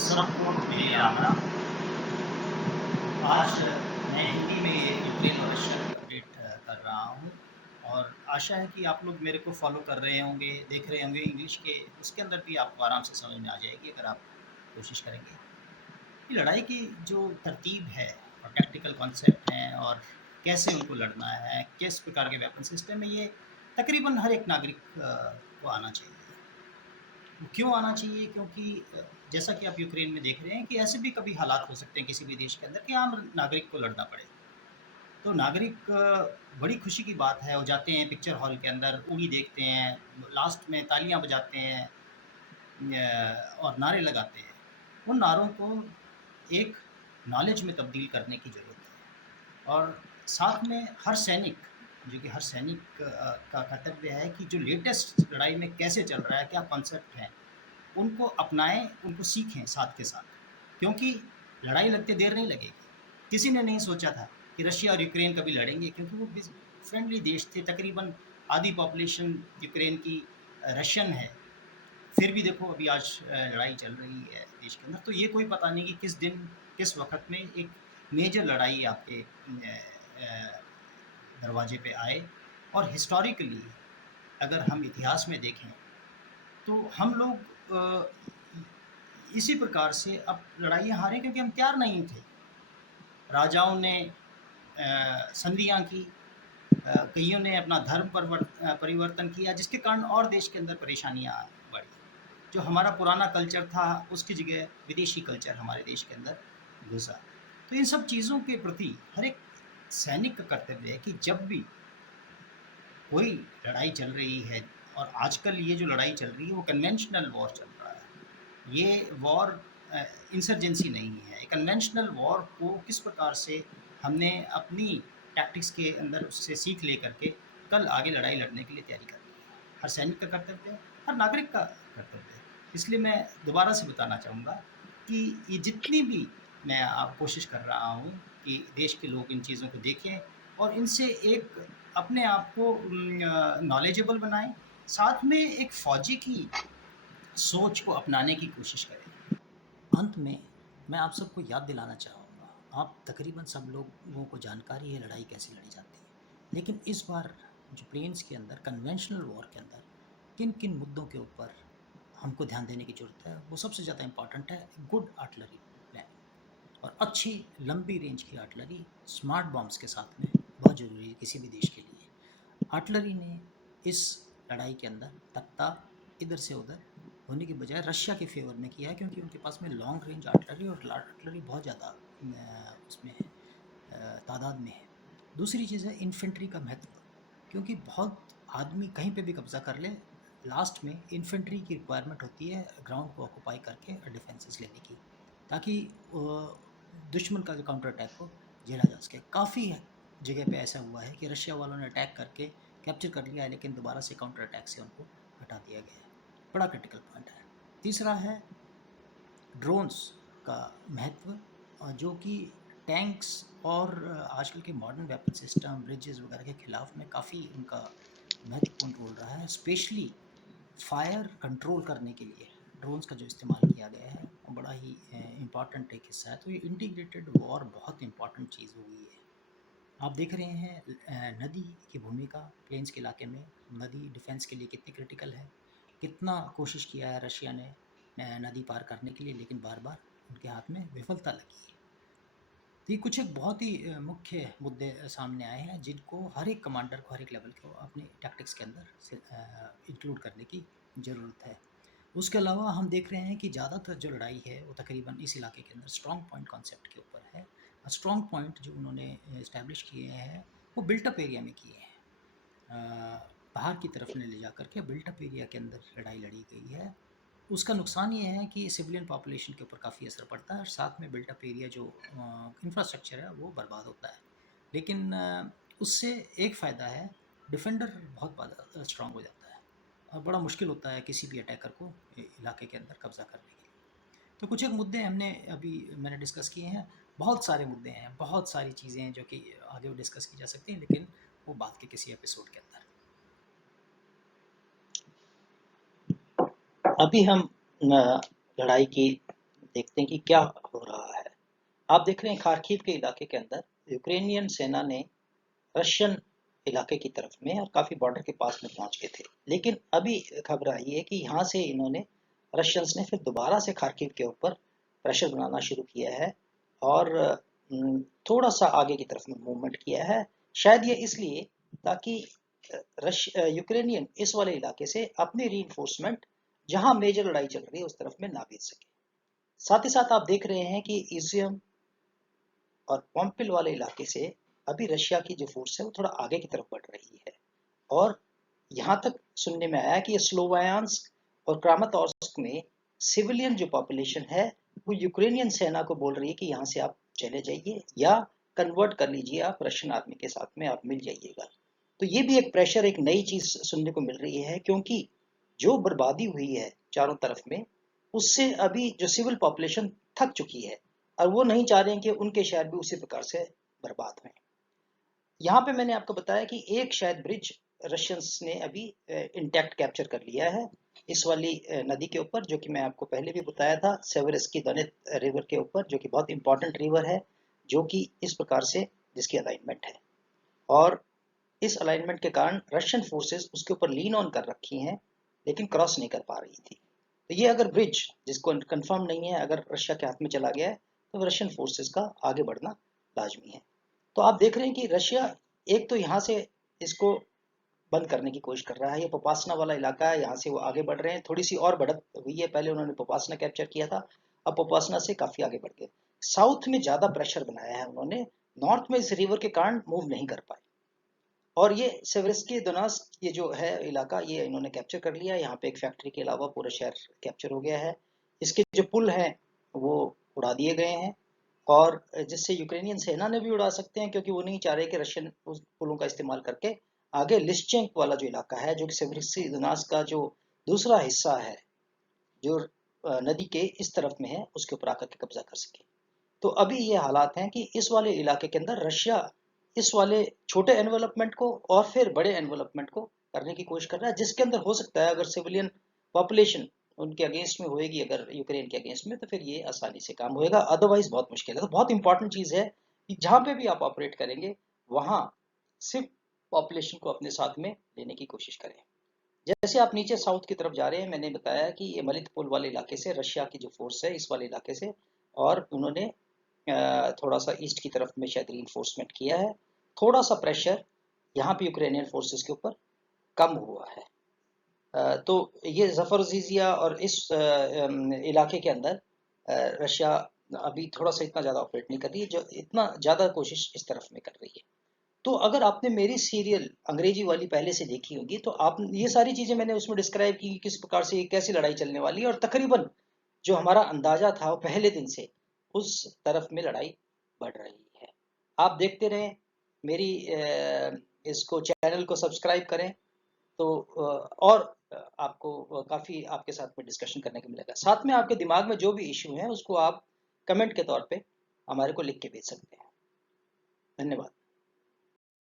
सबको मेरी आमना। आज मैं हिंदी में ये यूक्रेन और रशिया की अपडेट कर रहा हूँ और आशा है कि आप लोग मेरे को फॉलो कर रहे होंगे, देख रहे होंगे इंग्लिश के उसके अंदर भी आपको आराम से समझ में आ जाएगी अगर आप कोशिश करेंगे। ये लड़ाई की जो तरतीब है और टैक्टिकल कॉन्सेप्ट हैं और कैसे उनको लड़ना है, किस प्रकार के वेपन सिस्टम है, ये तकरीबन हर एक नागरिक को आना चाहिए। क्यों आना चाहिए? क्योंकि जैसा कि आप यूक्रेन में देख रहे हैं कि ऐसे भी कभी हालात हो सकते हैं किसी भी देश के अंदर कि आम नागरिक को लड़ना पड़े। तो नागरिक बड़ी खुशी की बात है, वो जाते हैं पिक्चर हॉल के अंदर, उड़ी देखते हैं, लास्ट में तालियाँ बजाते हैं और नारे लगाते हैं। उन नारों को एक नॉलेज में तब्दील करने की ज़रूरत है और साथ में हर सैनिक, जो कि हर सैनिक का कर्तव्य है कि जो लेटेस्ट लड़ाई में कैसे चल रहा है, क्या कॉन्सेप्ट है, उनको अपनाएँ, उनको सीखें साथ के साथ। क्योंकि लड़ाई लगते देर नहीं लगेगी। किसी ने नहीं सोचा था कि रशिया और यूक्रेन कभी लड़ेंगे क्योंकि वो फ्रेंडली देश थे। तकरीबन आधी पॉपुलेशन यूक्रेन की रशियन है। फिर भी देखो अभी आज लड़ाई चल रही है देश के अंदर। तो ये कोई पता नहीं कि किस दिन, किस वक़्त में एक मेजर लड़ाई आपके दरवाजे पे आए और हिस्टोरिकली अगर हम इतिहास में देखें तो हम लोग इसी प्रकार से अब लड़ाइयाँ हारे क्योंकि हम तैयार नहीं थे। राजाओं ने संधियाँ की, कइयों ने अपना धर्म परिवर्तन किया जिसके कारण और देश के अंदर परेशानियाँ बढ़ी। जो हमारा पुराना कल्चर था उसकी जगह विदेशी कल्चर हमारे देश के अंदर घुसा। तो इन सब चीज़ों के प्रति हर एक सैनिक का कर्तव्य है कि जब भी कोई लड़ाई चल रही है और आजकल ये जो लड़ाई चल रही है वो कन्वेंशनल वॉर चल रहा है। ये वॉर इंसर्जेंसी नहीं है। कन्वेंशनल वॉर को किस प्रकार से हमने अपनी टैक्टिक्स के अंदर उससे सीख लेकर के कल आगे लड़ाई लड़ने के लिए तैयारी करनी है। हर सैनिक का कर्तव्य है, हर नागरिक का कर्तव्य है। इसलिए मैं दोबारा से बताना चाहूँगा कि ये जितनी भी मैं कोशिश कर रहा हूँ कि देश के लोग इन चीज़ों को देखें और इनसे एक अपने आप को नॉलेजेबल बनाएँ, साथ में एक फ़ौजी की सोच को अपनाने की कोशिश करें। अंत में मैं आप सबको याद दिलाना चाहूँगा, आप तकरीबन सब लोगों को जानकारी है लड़ाई कैसे लड़ी जाती है। लेकिन इस बार जो प्लेन्स के अंदर कन्वेंशनल वॉर के अंदर किन-किन मुद्दों के ऊपर हमको ध्यान देने की ज़रूरत है, वो सबसे ज़्यादा इम्पोर्टेंट है गुड आर्टिलरी प्लानिंग और अच्छी लंबी रेंज की आर्टिलरी स्मार्ट बॉम्ब्स के साथ में बहुत ज़रूरी है किसी भी देश के लिए। आर्टिलरी ने इस लड़ाई के अंदर तख्ता इधर से उधर होने की बजाय रशिया के फेवर में किया है क्योंकि उनके पास में लॉन्ग रेंज आर्टिलरी और आर्टिलरी बहुत ज़्यादा उसमें है, तादाद में है। दूसरी चीज़ है इन्फेंट्री का महत्व, क्योंकि बहुत आदमी कहीं पे भी कब्जा कर ले, लास्ट में इन्फेंट्री की रिक्वायरमेंट होती है ग्राउंड को ऑक्यूपाई करके डिफेंसेस लेने की, ताकि दुश्मन का जो काउंटर अटैक को झेला जा सके। काफ़ी जगह पे ऐसा हुआ है कि रशिया वालों ने अटैक करके कैप्चर कर लिया है लेकिन दोबारा से काउंटर अटैक से उनको हटा दिया गया है। बड़ा क्रिटिकल पॉइंट है। तीसरा है ड्रोन्स का महत्व, जो कि टैंक्स और आजकल के मॉडर्न वेपन सिस्टम ब्रिजेस वगैरह के खिलाफ में काफ़ी उनका महत्वपूर्ण रोल रहा है। स्पेशली फायर कंट्रोल करने के लिए ड्रोन्स का जो इस्तेमाल किया गया है वो बड़ा ही इम्पॉर्टेंट एक हिस्सा है। तो ये इंटीग्रेटेड वॉर बहुत इंपॉर्टेंट चीज़ हो गई है। आप देख रहे हैं नदी की भूमिका प्लेन्स के इलाके में, नदी डिफेंस के लिए कितनी क्रिटिकल है। कितना कोशिश किया है रशिया ने नदी पार करने के लिए, लेकिन बार बार उनके हाथ में विफलता लगी है। तो ये कुछ एक बहुत ही मुख्य मुद्दे सामने आए हैं जिनको हर एक कमांडर को, हर एक लेवल को अपने टैक्टिक्स के अंदर इंक्लूड करने की ज़रूरत है। उसके अलावा हम देख रहे हैं कि ज़्यादातर जो लड़ाई है वो तकरीबन इस इलाके के अंदर स्ट्रॉन्ग पॉइंट कॉन्सेप्ट के ऊपर है। स्ट्रॉन्ग पॉइंट जो उन्होंने इस्टेब्लिश किए हैं वो बिल्टअप एरिया में किए हैं। बाहर की तरफ ने ले जा करके बिल्टअप एरिया के अंदर लड़ाई लड़ी गई है। उसका नुकसान ये है कि सिविलियन पॉपुलेशन के ऊपर काफ़ी असर पड़ता है और साथ में बिल्टअप एरिया जो इंफ्रास्ट्रक्चर है वो बर्बाद होता है। लेकिन उससे एक फ़ायदा है, डिफेंडर बहुत ज़्यादा स्ट्रॉन्ग हो जाता है और बड़ा मुश्किल होता है किसी भी अटैकर को इलाके के अंदर कब्जा करने के लिए। तो कुछ एक मुद्दे मैंने डिस्कस किए हैं। बहुत सारे मुद्दे हैं, बहुत सारी चीज़ें हैं जो कि आगे डिस्कस की जा सकती हैं, लेकिन वो बात के किसी एपिसोड के अंदर। अभी हम लड़ाई की देखते हैं कि क्या हो रहा है। आप देख रहे हैं खार्किव के इलाके के अंदर यूक्रेनियन सेना ने रशियन इलाके की तरफ में और काफ़ी बॉर्डर के पास में पहुंच गए थे, लेकिन अभी खबर आई है कि यहाँ से इन्होंने रशियंस ने फिर दोबारा से खार्किव के ऊपर प्रेशर बनाना शुरू किया है और थोड़ा सा आगे की तरफ में मूवमेंट किया है। शायद ये इसलिए ताकि यूक्रेनियन इस वाले इलाके से अपनी रीइंफोर्समेंट जहां मेजर लड़ाई चल रही है उस तरफ में ना भेज सके। साथ ही साथ आप देख रहे हैं कि इजियम और पॉम्पिल वाले इलाके से अभी रशिया की जो फोर्स है वो थोड़ा आगे की तरफ बढ़ रही है और यहाँ तक सुनने में आया कि ये स्लोवायांस्क और क्रामातोर्स्क में सिविलियन जो पॉपुलेशन है वो यूक्रेनियन सेना को बोल रही है कि यहाँ से आप चले जाइए या कन्वर्ट कर लीजिए, आप रशियन आर्मी के साथ में आप मिल जाइएगा। तो ये भी एक प्रेशर, एक नई चीज सुनने को मिल रही है, क्योंकि जो बर्बादी हुई है चारों तरफ में उससे अभी जो सिविल पॉपुलेशन थक चुकी है और वो नहीं चाह रहे हैं कि उनके शहर भी उसी प्रकार से बर्बाद हुए। यहाँ पे मैंने आपको बताया कि एक शायद ब्रिज रशियंस ने अभी इंटैक्ट कैप्चर कर लिया है इस वाली नदी के ऊपर, जो कि मैं आपको पहले भी बताया था, सेवेरस्की दोनेट रिवर के ऊपर, जो कि बहुत इंपॉर्टेंट रिवर है, जो कि इस प्रकार से जिसकी अलाइनमेंट है और इस अलाइनमेंट के कारण रशियन फोर्सेस उसके ऊपर लीन ऑन कर रखी हैं लेकिन क्रॉस नहीं कर पा रही थी। तो ये अगर ब्रिज, जिसको कंफर्म नहीं है, अगर रशिया के हाथ में चला गया है तो रशियन फोर्सेस का आगे बढ़ना लाजमी है। तो आप देख रहे हैं कि रशिया एक तो यहाँ से इसको बंद करने की कोशिश कर रहा है, ये पोपासना वाला इलाका है, यहाँ से वो आगे बढ़ रहे हैं, थोड़ी सी और बढ़त हुई है, पहले उन्होंने पोपासना कैप्चर किया था, अब पोपासना से काफी आगे बढ़ गए। साउथ में ज्यादा प्रेशर बनाया है उन्होंने, नॉर्थ में इस रिवर के कारण मूव नहीं कर पाए और ये सेवेरस्की दोनेट्स्क ये जो है इलाका ये इन्होंने कैप्चर कर लिया। यहाँ पे एक फैक्ट्री के अलावा पूरा शहर कैप्चर हो गया है। इसके जो पुल हैं वो उड़ा दिए गए हैं और जिससे यूक्रेनियन सेना ने भी उड़ा सकते हैं, क्योंकि वो नहीं चाह रहे कि रशियन उस पुलों का इस्तेमाल करके आगे लिस्चेंक वाला जो इलाका है, जो कि सेवेरस्की दोनेट्स्क का जो दूसरा हिस्सा है, जो नदी के इस तरफ में है, उसके ऊपर आकर के कब्जा कर सके। तो अभी ये हालात हैं कि इस वाले इलाके के अंदर रशिया इस वाले छोटे एनवेलपमेंट को और फिर बड़े एनवेलपमेंट को करने की कोशिश कर रहा है, जिसके अंदर हो सकता है अगर सिविलियन पॉपुलेशन उनके अगेंस्ट में होएगी, अगर यूक्रेन के अगेंस्ट में, तो फिर ये आसानी से काम होएगा, अदरवाइज बहुत मुश्किल है। तो बहुत इंपॉर्टेंट चीज है कि जहां पे भी आप ऑपरेट करेंगे वहां सिर्फ पॉपुलेशन को अपने साथ में लेने की कोशिश करें। जैसे आप नीचे साउथ की तरफ जा रहे हैं, मैंने बताया कि ये मलितपुल वाले इलाके से रशिया की जो फोर्स है इस वाले इलाके से, और उन्होंने थोड़ा सा ईस्ट की तरफ में शायद रीइंफोर्समेंट किया है, थोड़ा सा प्रेशर यहाँ पे यूक्रेनियन फोर्सेस के ऊपर कम हुआ है। तो ये जफरजीजिया और इस इलाके के अंदर रशिया अभी थोड़ा सा इतना ज़्यादा ऑपरेट नहीं कर रही है, जो इतना ज़्यादा कोशिश इस तरफ में कर रही है। तो अगर आपने मेरी सीरियल अंग्रेजी वाली पहले से देखी होगी तो आप ये सारी चीज़ें मैंने उसमें डिस्क्राइब की, किस प्रकार से कैसी लड़ाई चलने वाली है, और तकरीबन जो हमारा अंदाजा था वो पहले दिन से उस तरफ में लड़ाई बढ़ रही है। आप देखते रहें, मेरी इसको चैनल को सब्सक्राइब करें, तो और आपको काफ़ी आपके साथ में डिस्कशन करने को मिलेगा। साथ में आपके दिमाग में जो भी इशू है उसको आप कमेंट के तौर पे हमारे को लिख के भेज सकते हैं। धन्यवाद।